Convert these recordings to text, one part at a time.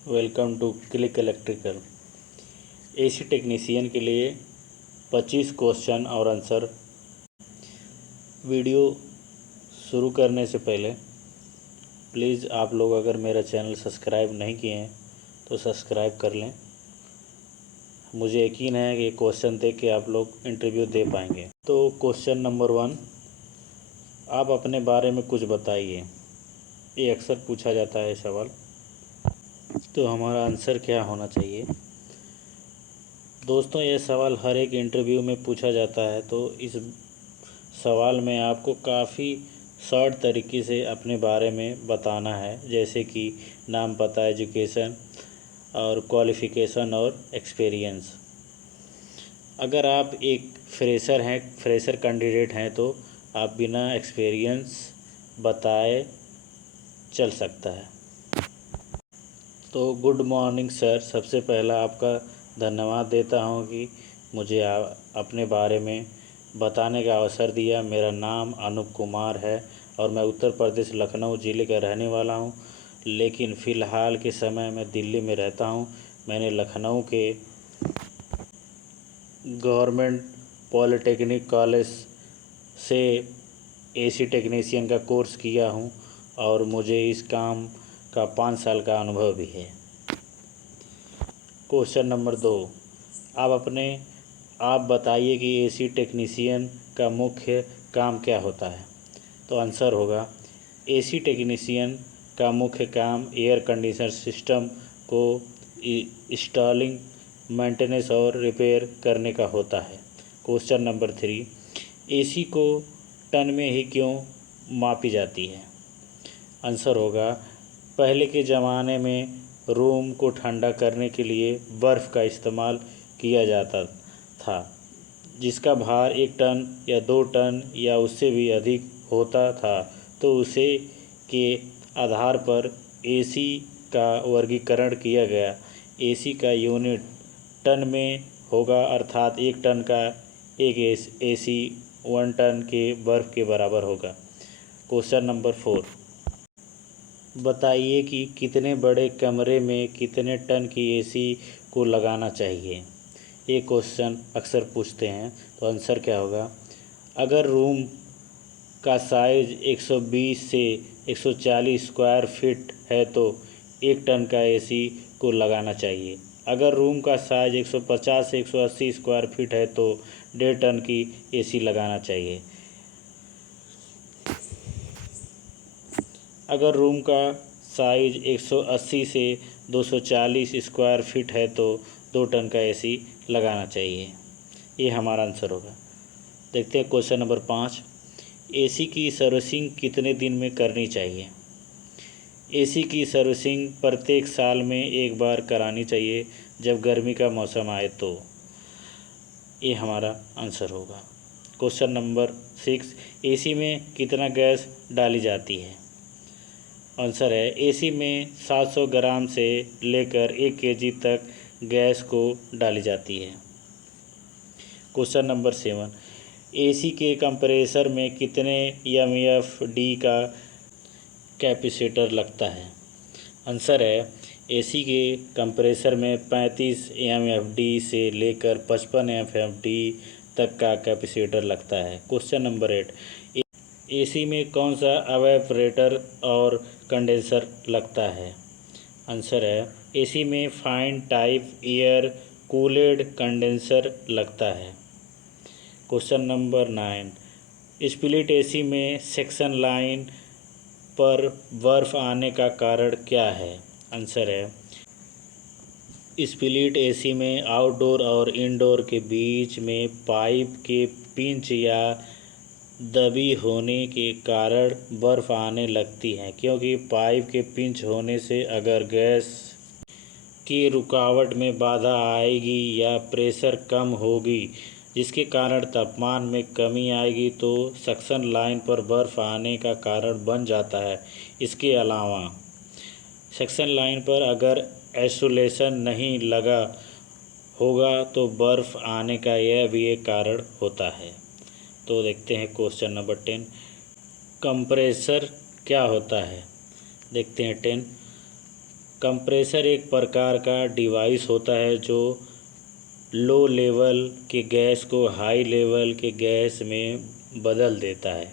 Welcome to click electrical. AC technician के लिए 25 question और आंसर। वीडियो शुरू करने से पहले प्लीज़ आप लोग अगर मेरा चैनल सब्सक्राइब नहीं किए हैं तो सब्सक्राइब कर लें। मुझे यकीन है कि क्वेश्चन देख के आप लोग इंटरव्यू दे पाएंगे। तो क्वेश्चन नंबर 1, आप अपने बारे में कुछ बताइए। ये अक्सर पूछा जाता है सवाल, तो हमारा आंसर क्या होना चाहिए। दोस्तों, ये सवाल हर एक इंटरव्यू में पूछा जाता है, तो इस सवाल में आपको काफ़ी शॉर्ट तरीके से अपने बारे में बताना है, जैसे कि नाम, पता, एजुकेशन और क्वालिफ़िकेशन और एक्सपीरियंस। अगर आप एक फ्रेशर कैंडिडेट हैं तो आप बिना एक्सपीरियंस बताए चल सकता है। तो गुड मॉर्निंग सर, सबसे पहला आपका धन्यवाद देता हूं कि मुझे अपने बारे में बताने का अवसर दिया। मेरा नाम अनूप कुमार है और मैं उत्तर प्रदेश लखनऊ ज़िले का रहने वाला हूं, लेकिन फ़िलहाल के समय मैं दिल्ली में रहता हूं। मैंने लखनऊ के गवर्नमेंट पॉलिटेक्निक कॉलेज से एसी टेक्नीशियन का कोर्स किया हूं और मुझे इस काम का 5 साल का अनुभव भी है। क्वेश्चन नंबर 2, आप बताइए कि एसी टेक्नीशियन का मुख्य काम क्या होता है। तो आंसर होगा, एसी टेक्नीशियन का मुख्य काम एयर कंडीशनर सिस्टम को इंस्टॉलिंग, मेंटेनेंस और रिपेयर करने का होता है। क्वेश्चन नंबर 3, एसी को टन में ही क्यों मापी जाती है। आंसर होगा, पहले के ज़माने में रूम को ठंडा करने के लिए बर्फ़ का इस्तेमाल किया जाता था, जिसका भार 1 टन या 2 टन या उससे भी अधिक होता था। तो उसे के आधार पर एसी का वर्गीकरण किया गया। एसी का यूनिट टन में होगा, अर्थात 1 टन का एक एसी 1 टन के बर्फ़ के बराबर होगा। क्वेश्चन नंबर 4, बताइए कि कितने बड़े कमरे में कितने टन की एसी को लगाना चाहिए। ये क्वेश्चन अक्सर पूछते हैं, तो आंसर क्या होगा, अगर रूम का साइज़ 120 से 140 स्क्वायर फीट है तो 1 टन का एसी को लगाना चाहिए। अगर रूम का साइज़ 150 से 180 स्क्वायर फीट है तो 1.5 टन की एसी लगाना चाहिए। अगर रूम का साइज़ 180 से 240 स्क्वायर फीट है तो 2 टन का एसी लगाना चाहिए। ये हमारा आंसर होगा। देखते हैं क्वेश्चन नंबर 5, एसी की सर्विसिंग कितने दिन में करनी चाहिए। एसी की सर्विसिंग प्रत्येक साल में एक बार करानी चाहिए, जब गर्मी का मौसम आए तो। ये हमारा आंसर होगा। क्वेश्चन नंबर 6, एसी में कितना गैस डाली जाती है। आंसर है, एसी में 700 ग्राम से लेकर 1 केजी तक गैस को डाली जाती है। क्वेश्चन नंबर 7, एसी के कंप्रेसर में कितने एमएफडी का कैपेसिटर लगता है। आंसर है, एसी के कंप्रेसर में 35 एमएफडी से लेकर 55 एमएफडी तक का कैपेसिटर लगता है। क्वेश्चन नंबर 8, एसी में कौन सा एवापोरेटर और कंडेंसर लगता है। आंसर है, एसी में fine type air cooled condenser लगता है। क्वेश्चन नंबर 9, स्प्लिट एसी में सेक्शन लाइन पर बर्फ आने का कारण क्या है। आंसर है, स्प्लिट एसी में आउटडोर और इंडोर के बीच में पाइप के पिंच या दबी होने के कारण बर्फ़ आने लगती है, क्योंकि पाइप के पिंच होने से अगर गैस की रुकावट में बाधा आएगी या प्रेशर कम होगी, जिसके कारण तापमान में कमी आएगी, तो सक्शन लाइन पर बर्फ़ आने का कारण बन जाता है। इसके अलावा सक्शन लाइन पर अगर आइसोलेशन नहीं लगा होगा तो बर्फ़ आने का यह भी एक कारण होता है। तो देखते हैं क्वेश्चन नंबर 10, कंप्रेसर क्या होता है। देखते हैं 10, कंप्रेसर एक प्रकार का डिवाइस होता है जो लो लेवल के गैस को हाई लेवल के गैस में बदल देता है।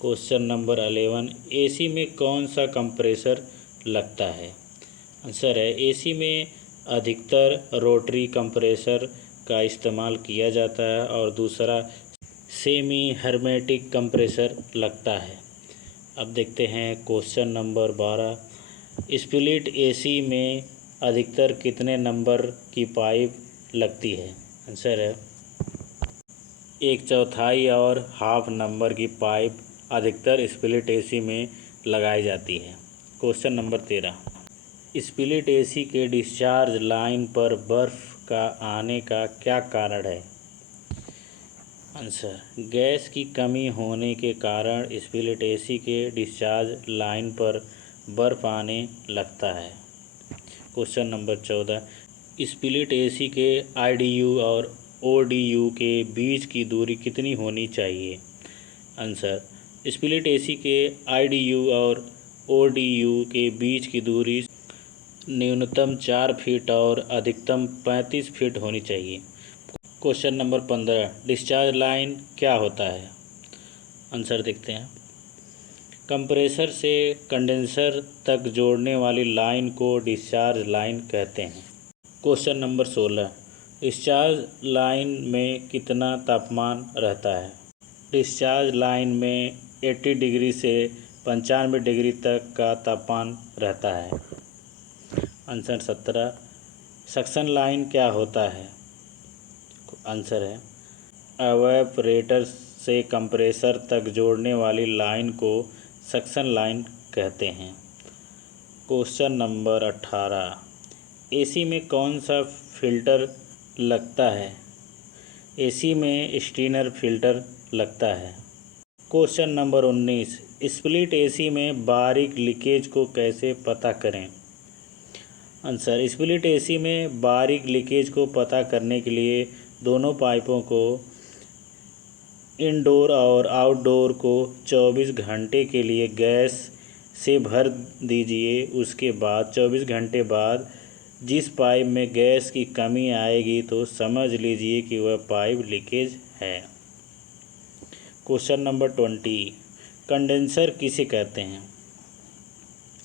क्वेश्चन नंबर 11, एसी में कौन सा कंप्रेसर लगता है? आंसर है एसी में अधिकतर रोटरी कंप्रेसर का इस्तेमाल किया जाता है और दूसरा सेमी हर्मेटिक कंप्रेसर लगता है। अब देखते हैं क्वेश्चन नंबर 12, स्प्लिट एसी में अधिकतर कितने नंबर की पाइप लगती है? आंसर है 1/4 और हाफ नंबर की पाइप अधिकतर स्प्लिट एसी में लगाई जाती है। क्वेश्चन नंबर 13, स्प्लिट एसी के डिस्चार्ज लाइन पर बर्फ़ का आने का क्या कारण है? आंसर, गैस की कमी होने के कारण स्प्लिट एसी के डिस्चार्ज लाइन पर बर्फ़ आने लगता है। क्वेश्चन नंबर 14, स्प्लिट एसी के आईडीयू और ओडीयू के बीच की दूरी कितनी होनी चाहिए? आंसर, स्प्लिट एसी के आईडीयू और ओडीयू के बीच की दूरी न्यूनतम 4 फीट और अधिकतम 35 फीट होनी चाहिए। क्वेश्चन नंबर 15, डिस्चार्ज लाइन क्या होता है? आंसर देखते हैं, कंप्रेसर से कंडेंसर तक जोड़ने वाली लाइन को डिस्चार्ज लाइन कहते हैं। क्वेश्चन नंबर 16, डिस्चार्ज लाइन में कितना तापमान रहता है? डिस्चार्ज लाइन में 80 डिग्री से 95 डिग्री तक का तापमान रहता है। आंसर 17, सक्शन लाइन क्या होता है? आंसर है एवापोरेटर से कंप्रेसर तक जोड़ने वाली लाइन को सक्शन लाइन कहते हैं। क्वेश्चन नंबर 18, एसी में कौन सा फिल्टर लगता है? एसी में स्टीनर फिल्टर लगता है। क्वेश्चन नंबर 19, स्प्लिट एसी में बारीक लीकेज को कैसे पता करें? आंसर, स्प्लिट एसी में बारीक लीकेज को पता करने के लिए दोनों पाइपों को इनडोर और आउटडोर को 24 घंटे के लिए गैस से भर दीजिए। उसके बाद 24 घंटे बाद जिस पाइप में गैस की कमी आएगी तो समझ लीजिए कि वह पाइप लीकेज है। क्वेश्चन नंबर 20, कंडेंसर किसे कहते हैं?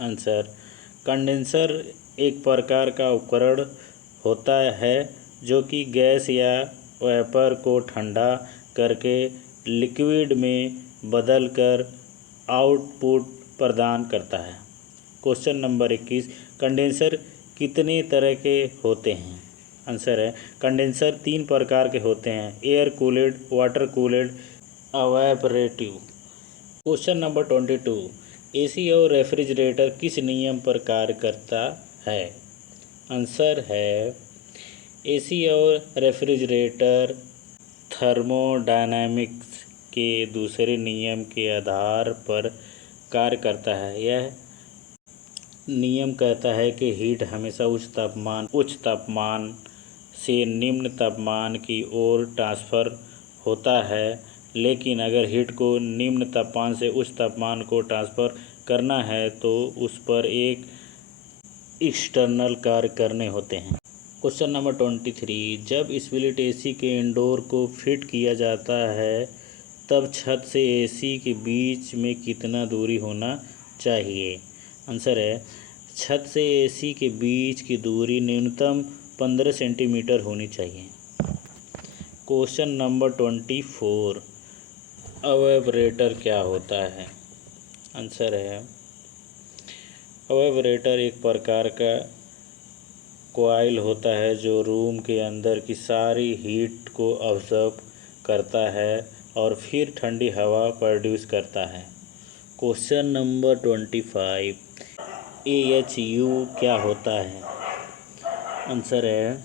आंसर, कंडेंसर एक प्रकार का उपकरण होता है जो कि गैस या वेपर को ठंडा करके लिक्विड में बदलकर आउटपुट प्रदान करता है। क्वेश्चन नंबर 21, कंडेंसर कितने तरह के होते हैं? आंसर है, कंडेंसर 3 प्रकार के होते हैं, air cooled, water cooled, evaporative. Question number 22, AC और रेफ्रिजरेटर किस नियम पर कार्य करता है? आंसर है, एसी और रेफ्रिजरेटर थर्मोडायनामिक्स के दूसरे नियम के आधार पर कार्य करता है। यह नियम कहता है कि हीट हमेशा उच्च तापमान से निम्न तापमान की ओर ट्रांसफ़र होता है, लेकिन अगर हीट को निम्न तापमान से उच्च तापमान को ट्रांसफ़र करना है तो उस पर एक एक्सटर्नल कार्य करने होते हैं। क्वेश्चन नंबर 23, जब स्प्लिट एसी के इंडोर को फिट किया जाता है तब छत से एसी के बीच में कितना दूरी होना चाहिए? आंसर है, छत से एसी के बीच की दूरी न्यूनतम 15 सेंटीमीटर होनी चाहिए। क्वेश्चन नंबर 24, एवापोरेटर क्या होता है? आंसर है, एवापोरेटर एक प्रकार का कॉइल होता है जो रूम के अंदर की सारी हीट को ऑब्जर्व करता है और फिर ठंडी हवा प्रोड्यूस करता है। क्वेश्चन नंबर 25, AHU क्या होता है? आंसर है,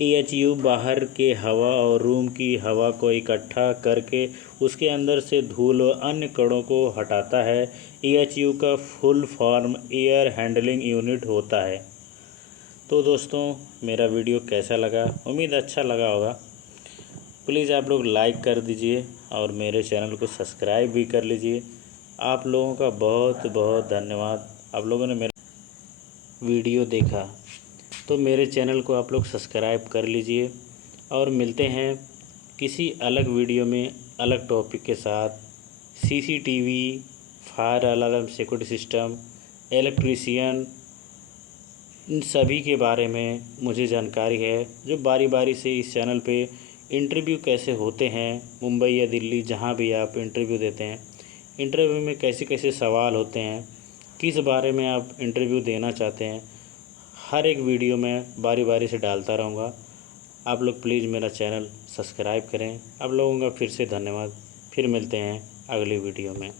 AHU बाहर के हवा और रूम की हवा को इकट्ठा करके उसके अंदर से धूल व अन्य कणों को हटाता है। AHU का full form air handling unit होता है। तो दोस्तों, मेरा वीडियो कैसा लगा? उम्मीद अच्छा लगा होगा। प्लीज़ आप लोग लाइक कर दीजिए और मेरे चैनल को सब्सक्राइब भी कर लीजिए। आप लोगों का बहुत बहुत धन्यवाद। आप लोगों ने मेरा वीडियो देखा, तो मेरे चैनल को आप लोग सब्सक्राइब कर लीजिए और मिलते हैं किसी अलग वीडियो में अलग टॉपिक के साथ। CCTV, fire alarm security system, electrician, इन सभी के बारे में मुझे जानकारी है, जो बारी बारी से इस चैनल पे इंटरव्यू कैसे होते हैं, मुंबई या दिल्ली जहाँ भी आप इंटरव्यू देते हैं, इंटरव्यू में कैसे कैसे सवाल होते हैं, किस बारे में आप इंटरव्यू देना चाहते हैं, हर एक वीडियो में बारी बारी से डालता रहूँगा। आप लोग प्लीज़ मेरा चैनल सब्सक्राइब करें। आप लोगों का फिर से धन्यवाद। फिर मिलते हैं अगली वीडियो में।